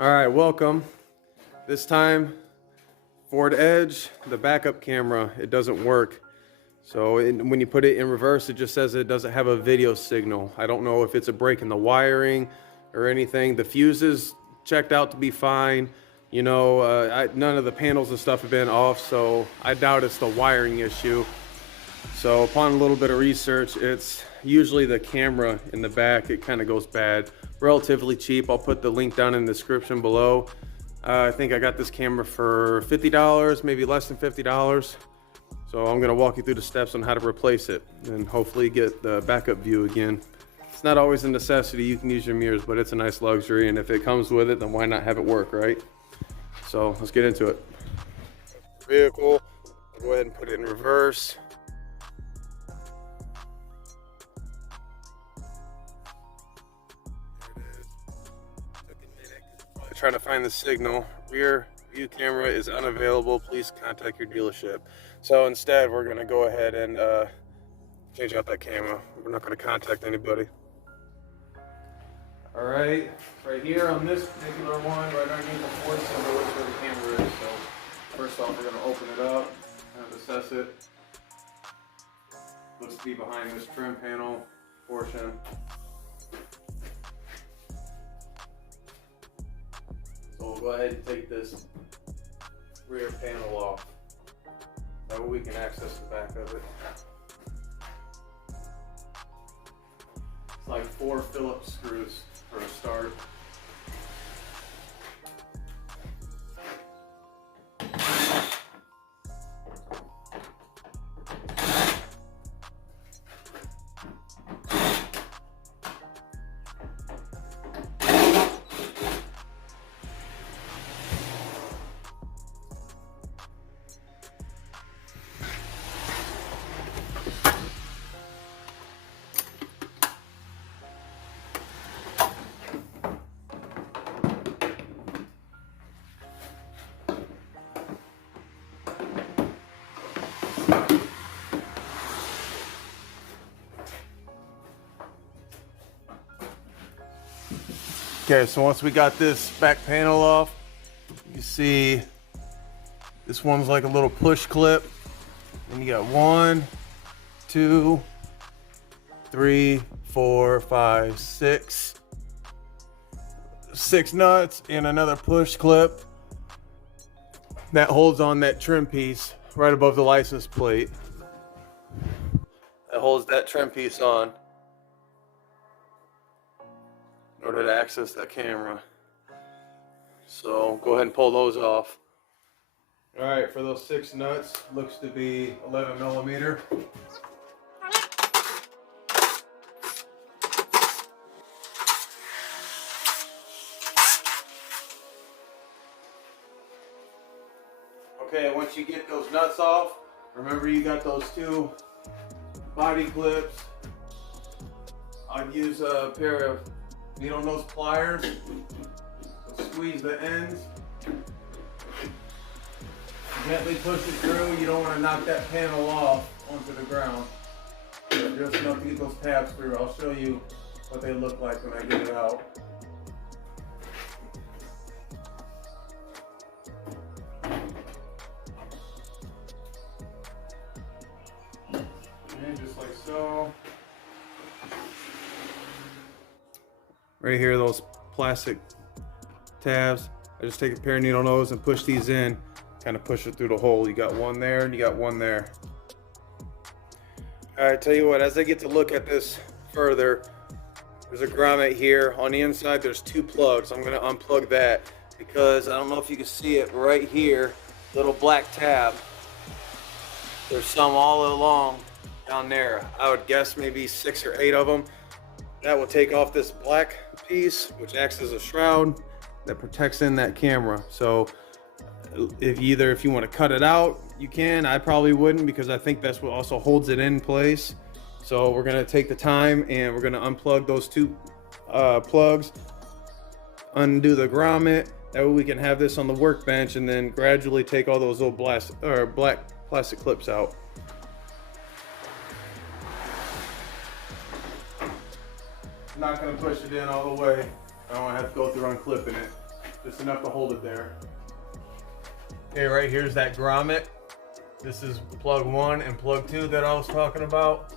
All right, welcome. This time, Ford Edge, the backup camera, it doesn't work. So when you put it in reverse, it just says it doesn't have a video signal. I don't know if it's a break in the wiring or anything. The fuses checked out to be fine. You know, none of the panels and stuff have been off, so I doubt it's the wiring issue. So upon a little bit of research, it's usually the camera in the back. It kind of goes bad. Relatively cheap. I'll put the link down in the description below. I think I got this camera for $50, maybe less than $50. So I'm gonna walk you through the steps on how to replace it and hopefully get the backup view again. It's not always a necessity. You can use your mirrors, but it's a nice luxury. And if it comes with it, then why not have it work, right? So let's get into it. Vehicle, I'll go ahead and put it in reverse. Trying to find the signal. Rear view camera is unavailable. Please contact your dealership. So instead, we're going to go ahead and change out that camera. We're not going to contact anybody. All right, right here on this particular one, right underneath the Ford symbol, is where the camera is. So first off, we're going to open it up and assess it. Looks to be behind this trim panel portion. So we'll go ahead and take this rear panel off. That way we can access the back of it. It's like 4 Phillips screws for a start. Okay, so once we got this back panel off, you see this one's like a little push clip. And you got 1, 2, 3, 4, 5, 6. 6 nuts and another push clip that holds on that trim piece right above the license plate. That holds that trim piece on in order to access that camera. So go ahead and pull those off. All right, for those 6 nuts, looks to be 11 millimeter. Okay, once you get those nuts off, remember you got those 2 body clips. I'd use a pair of needle nose pliers. Squeeze the ends. Gently push it through. You don't want to knock that panel off onto the ground. Just enough to get those tabs through. I'll show you what they look like when I get it out. And just like so. Right here, those plastic tabs. I just take a pair of needle nose and push these in, kind of push it through the hole. You got one there and you got one there. All right, tell you what, as I get to look at this further, there's a grommet here. On the inside, there's 2 plugs. I'm gonna unplug that because I don't know if you can see it right here, little black tab. There's some all along down there. I would guess maybe 6 or 8 of them. That will take off this black piece, which acts as a shroud that protects in that camera. So if you want to cut it out, you can. I probably wouldn't, because I think that's what also holds it in place. So we're gonna take the time and we're gonna unplug those 2 plugs, undo the grommet. That way we can have this on the workbench and then gradually take all those little black plastic clips out. I'm not going to push it in all the way. I don't have to go through unclipping it. just enough to hold it there. Okay, right here's that grommet. This is plug 1 and plug 2 that I was talking about.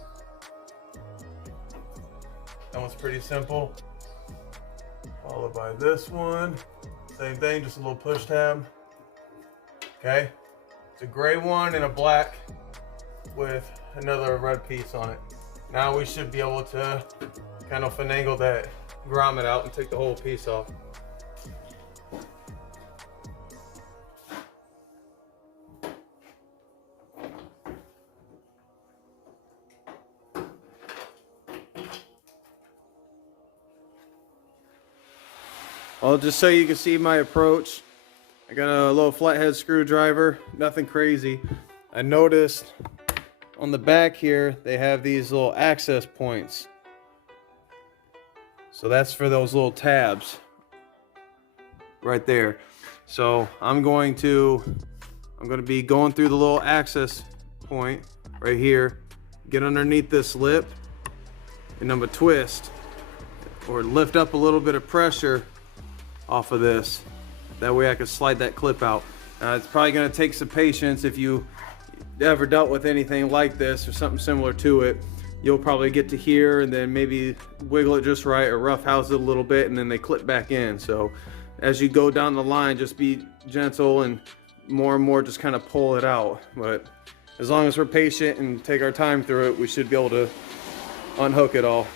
That one's pretty simple. Followed by this one. Same thing, just a little push tab. Okay. It's a gray one and a black with another red piece on it. Now we should be able to kind of finagle that grommet out and take the whole piece off. Well, just so you can see my approach, I got a little flathead screwdriver, nothing crazy. I noticed on the back here, they have these little access points. So that's for those little tabs right there. So I'm going to be going through the little access point right here, get underneath this lip, and I'm gonna twist or lift up a little bit of pressure off of this. That way I can slide that clip out. It's probably gonna take some patience. If you ever dealt with anything like this or something similar to it, you'll probably get to here and then maybe wiggle it just right or roughhouse it a little bit, and then they clip back in. So as you go down the line, just be gentle and more just kind of pull it out. But as long as we're patient and take our time through it, we should be able to unhook it all.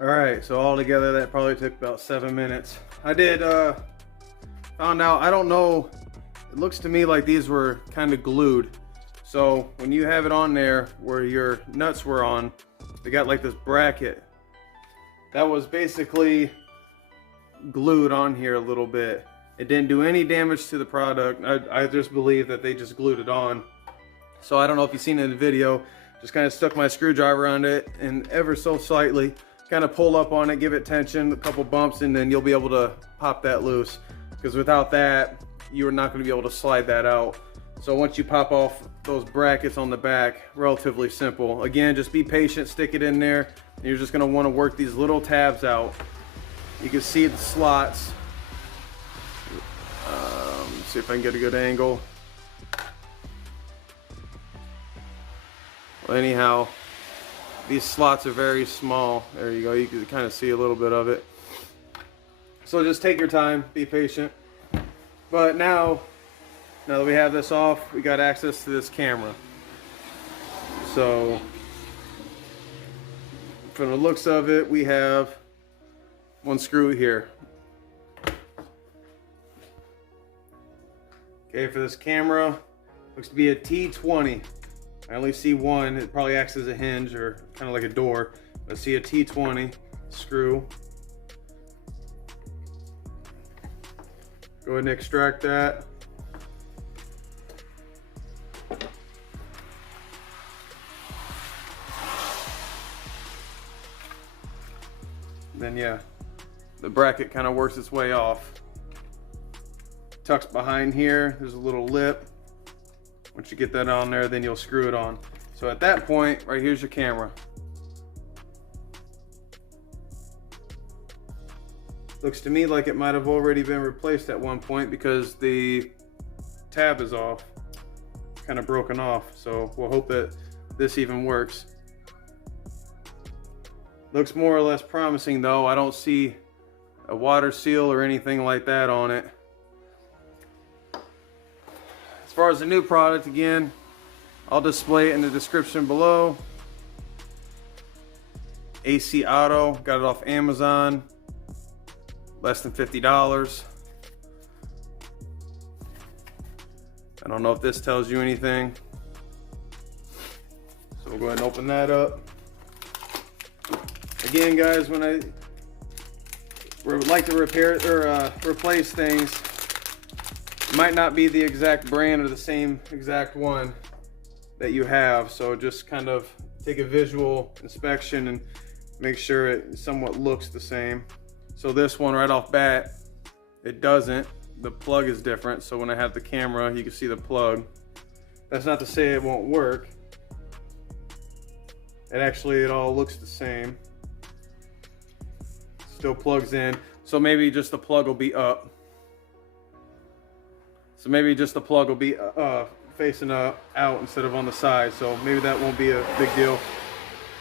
Alright, so all together that probably took about 7 minutes. I did found out, I don't know, it looks to me like these were kind of glued. So when you have it on there where your nuts were on, they got like this bracket that was basically glued on here a little bit. It didn't do any damage to the product. I just believe that they just glued it on. So I don't know if you've seen it in the video, just kind of stuck my screwdriver around it and ever so slightly kind of pull up on it, give it tension, a couple bumps, and then you'll be able to pop that loose. Because without that, you are not going to be able to slide that out. So once you pop off those brackets on the back, relatively simple. Again, just be patient, stick it in there, and you're just going to want to work these little tabs out. You can see the slots. Let's see if I can get a good angle. Well, anyhow, these slots are very small. There you go, you can kind of see a little bit of it. So just take your time, be patient. But now that we have this off, we got access to this camera. So from the looks of it, we have one screw here. Okay, for this camera, looks to be a T20. I only see one. It probably acts as a hinge or kind of like a door. I see a T20 screw. Go ahead and extract that. Then yeah, the bracket kind of works its way off. Tucks behind here, there's a little lip. Once you get that on there, then you'll screw it on. So at that point, right here's your camera. Looks to me like it might have already been replaced at one point because the tab is off. kind of broken off. So we'll hope that this even works. Looks more or less promising though. I don't see a water seal or anything like that on it. As far as the new product, again, I'll display it in the description below. AC Auto, got it off Amazon, less than $50. I don't know if this tells you anything. So we'll go ahead and open that up. Again, guys, when I like to repair or replace things, it might not be the exact brand or the same exact one that you have. So just kind of take a visual inspection and make sure it somewhat looks the same. So this one right off bat, it doesn't. The plug is different. So when I have the camera, you can see the plug. That's not to say it won't work. It all looks the same. Still plugs in. So maybe just the plug will be up. So maybe just the plug will be facing out instead of on the side. So maybe that won't be a big deal.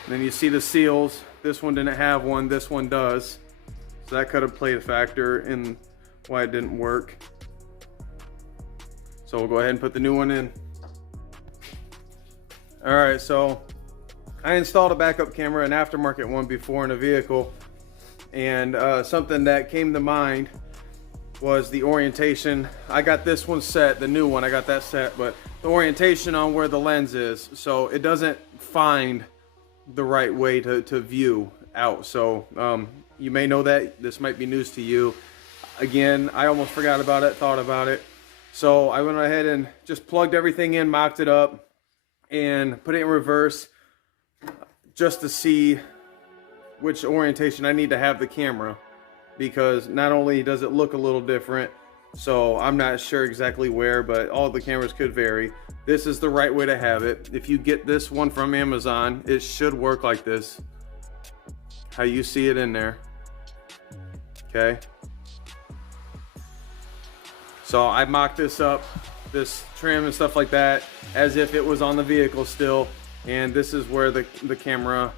And then you see the seals. This one didn't have one, this one does. So that could have played a factor in why it didn't work. So we'll go ahead and put the new one in. All right, so I installed a backup camera, an aftermarket one before in a vehicle. And something that came to mind was the orientation. I got this one set, the new one, I got that set, but the orientation on where the lens is. So it doesn't find the right way to view out. So you may know that. This might be news to you. Again, I almost forgot about it, thought about it. So I went ahead and just plugged everything in, mocked it up, and put it in reverse just to see which orientation I need to have the camera, because not only does it look a little different, so I'm not sure exactly where, but all the cameras could vary. This is the right way to have it. If you get this one from Amazon, it should work like this, how you see it in there. Okay, so I mocked this up, this trim and stuff like that, as if it was on the vehicle still, and this is where the camera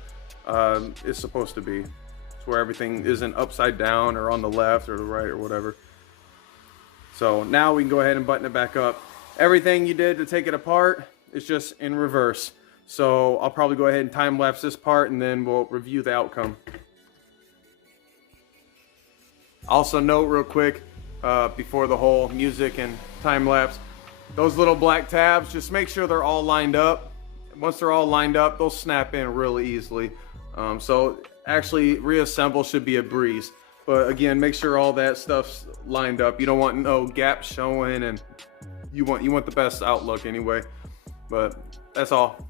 is supposed to be. It's where everything isn't upside down or on the left or the right or whatever. So now we can go ahead and button it back up. Everything you did to take it apart is just in reverse. So I'll probably go ahead and time lapse this part and then we'll review the outcome. Also note real quick, before the whole music and time lapse, those little black tabs, just make sure they're all lined up. Once they're all lined up, they'll snap in really easily. So actually reassemble should be a breeze. But again, make sure all that stuff's lined up. You don't want no gaps showing, and you want the best outlook anyway. But that's all.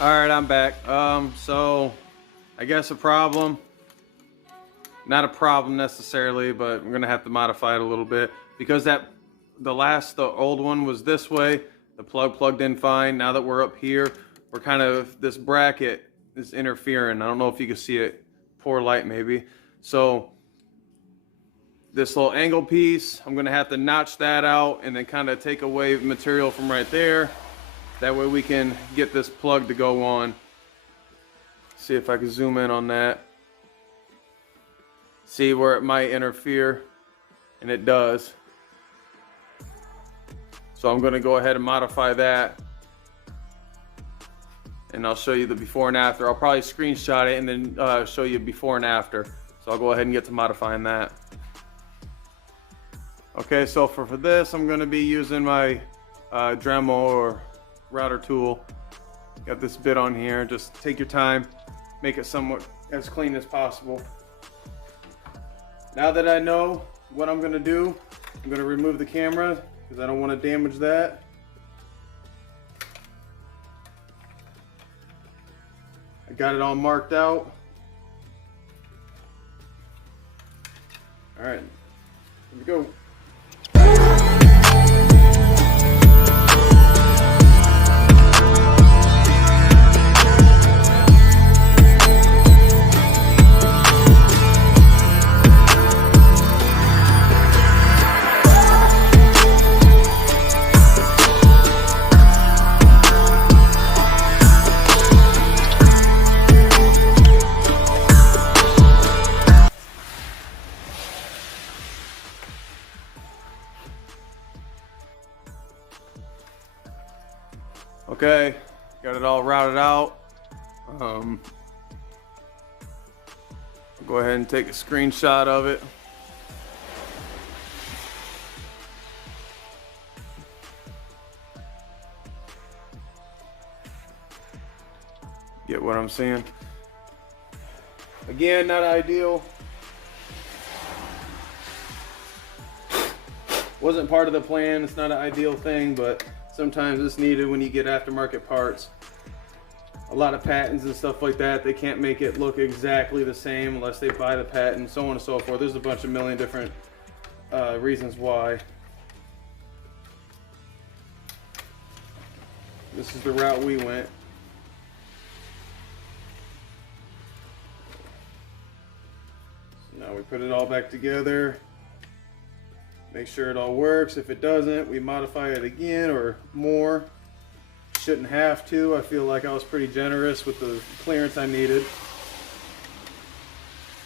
All right, I'm back. So I guess a problem, not a problem necessarily, but I'm gonna have to modify it a little bit because the old one was this way. The plug plugged in fine. Now that we're up here, we're kind of, this bracket is interfering. I don't know if you can see it, poor light maybe. So this little angle piece, I'm gonna have to notch that out and then kind of take away material from right there. That way we can get this plug to go on. See if I can zoom in on that. See where it might interfere, and it does. So I'm gonna go ahead and modify that. and I'll show you the before and after. I'll probably screenshot it and then show you before and after. So I'll go ahead and get to modifying that. Okay, so for this, I'm going to be using my Dremel or router tool. Got this bit on here. Just take your time, make it somewhat as clean as possible. Now that I know what I'm going to do, I'm going to remove the camera because I don't want to damage that. I got it all marked out. All right, here we go. Okay, got it all routed out. I'll go ahead and take a screenshot of it. Get what I'm saying? Again, not ideal. Wasn't part of the plan. It's not an ideal thing, but sometimes it's needed when you get aftermarket parts. A lot of patents and stuff like that, they can't make it look exactly the same unless they buy the patent, so on and so forth. There's a bunch of million different reasons why. This is the route we went. So now we put it all back together. Make sure it all works. If it doesn't, we modify it again or more. Shouldn't have to. I feel like I was pretty generous with the clearance I needed.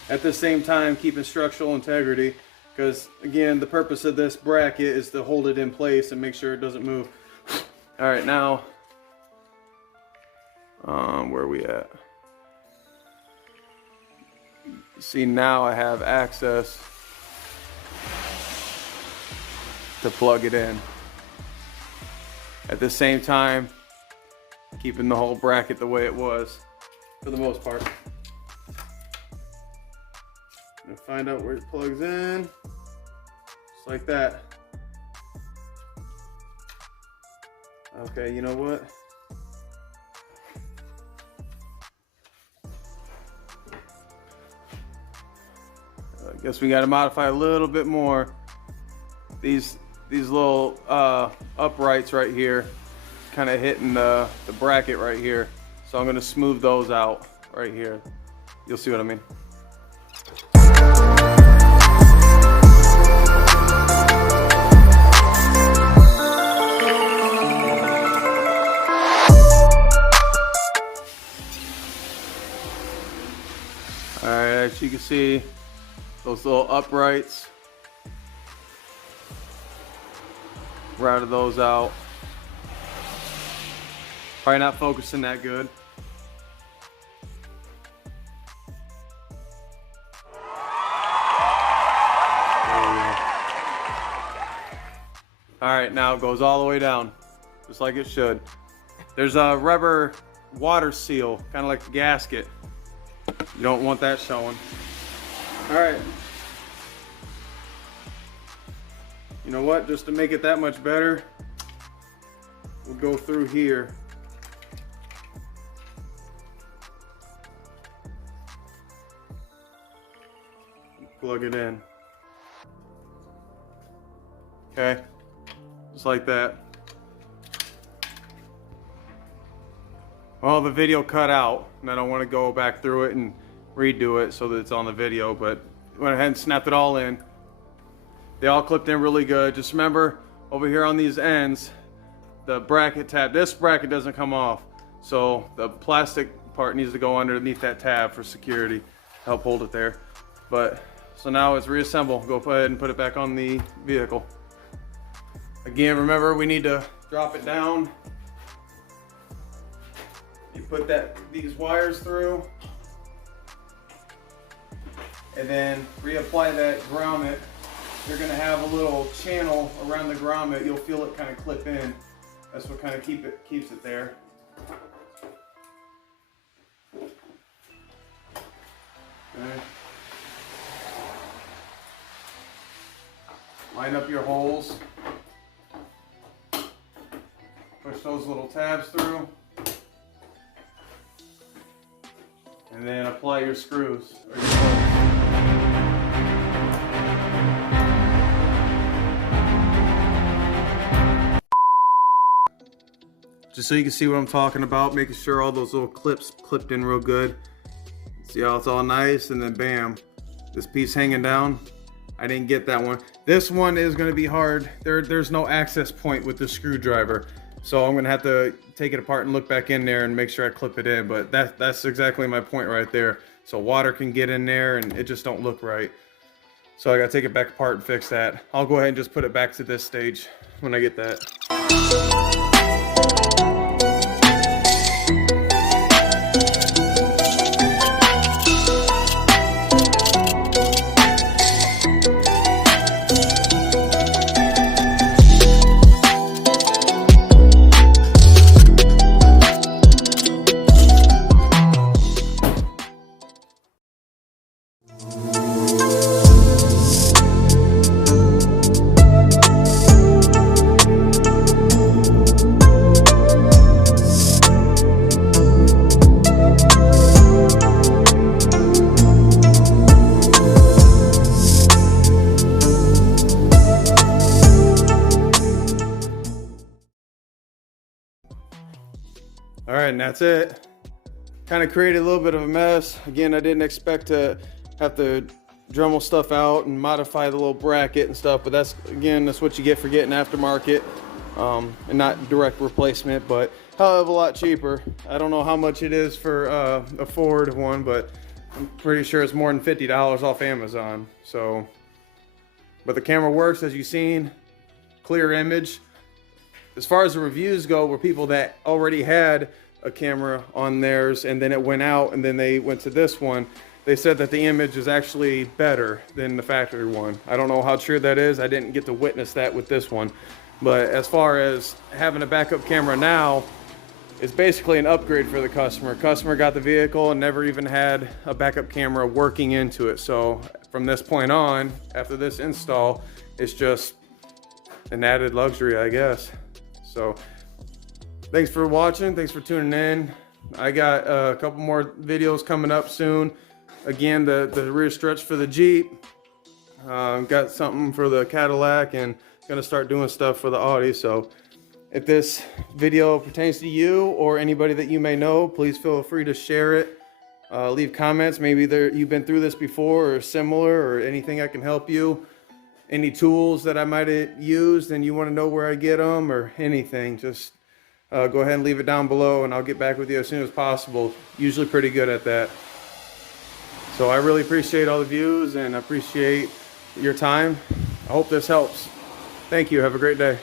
At the same time, keeping structural integrity, because again, the purpose of this bracket is to hold it in place and make sure it doesn't move. All right, now, where are we at? See, now I have access to plug it in. At the same time, keeping the whole bracket the way it was for the most part. And find out where it plugs in, just like that. Okay, you know what? I guess we got to modify a little bit more. These little uprights right here kind of hitting the bracket right here, so I'm going to smooth those out right here. You'll see what I mean. Alright, as you can see, those little uprights, routed those out. Probably not focusing that good. All right, now it goes all the way down, just like it should. There's a rubber water seal, kind of like the gasket. You don't want that showing. All right. You know what? Just to make it that much better, we'll go through here. Plug it in. Okay, just like that. Well, the video cut out, and I don't want to go back through it and redo it so that it's on the video, but went ahead and snapped it all in. They all clipped in really good. Just remember, over here on these ends, the bracket tab, this bracket doesn't come off, so the plastic part needs to go underneath that tab for security, help hold it there. But so now it's reassemble. Go ahead and put it back on the vehicle. Again, remember, we need to drop it down. You put these wires through, and then reapply that grommet. You're gonna have a little channel around the grommet. You'll feel it kind of clip in. That's what kind of keeps it there. Okay. Line up your holes. Push those little tabs through. And then apply your screws. Or your bolts. Just so you can see what I'm talking about, making sure all those little clips clipped in real good. See how it's all nice, and then bam, this piece hanging down. I didn't get that one. This one is gonna be hard. There's no access point with the screwdriver. So I'm gonna have to take it apart and look back in there and make sure I clip it in, but that's exactly my point right there. So water can get in there and it just don't look right. So I gotta take it back apart and fix that. I'll go ahead and just put it back to this stage when I get that. All right, and that's it. Kind of created a little bit of a mess. Again, I didn't expect to have to Dremel stuff out and modify the little bracket and stuff, but that's what you get for getting aftermarket and not direct replacement, but hell of a lot cheaper. I don't know how much it is for a Ford one, but I'm pretty sure it's more than $50 off Amazon. So, but the camera works, as you've seen, clear image. As far as the reviews go, were people that already had a camera on theirs and then it went out and then they went to this one. They said that the image is actually better than the factory one. I don't know how true that is. I didn't get to witness that with this one. But as far as having a backup camera now, it's basically an upgrade for the customer. Customer got the vehicle and never even had a backup camera working into it. So from this point on, after this install, it's just an added luxury, I guess. So thanks for watching. Thanks for tuning in. I got a couple more videos coming up soon. Again, the rear stretch for the Jeep. Got something for the Cadillac and gonna start doing stuff for the Audi. So if this video pertains to you or anybody that you may know, please feel free to share it. Leave comments. Maybe you've been through this before or similar, or anything I can help you. Any tools that I might have used and you want to know where I get them or anything, just go ahead and leave it down below and I'll get back with you as soon as possible. Usually pretty good at that. So I really appreciate all the views and I appreciate your time. I hope this helps. Thank you. Have a great day.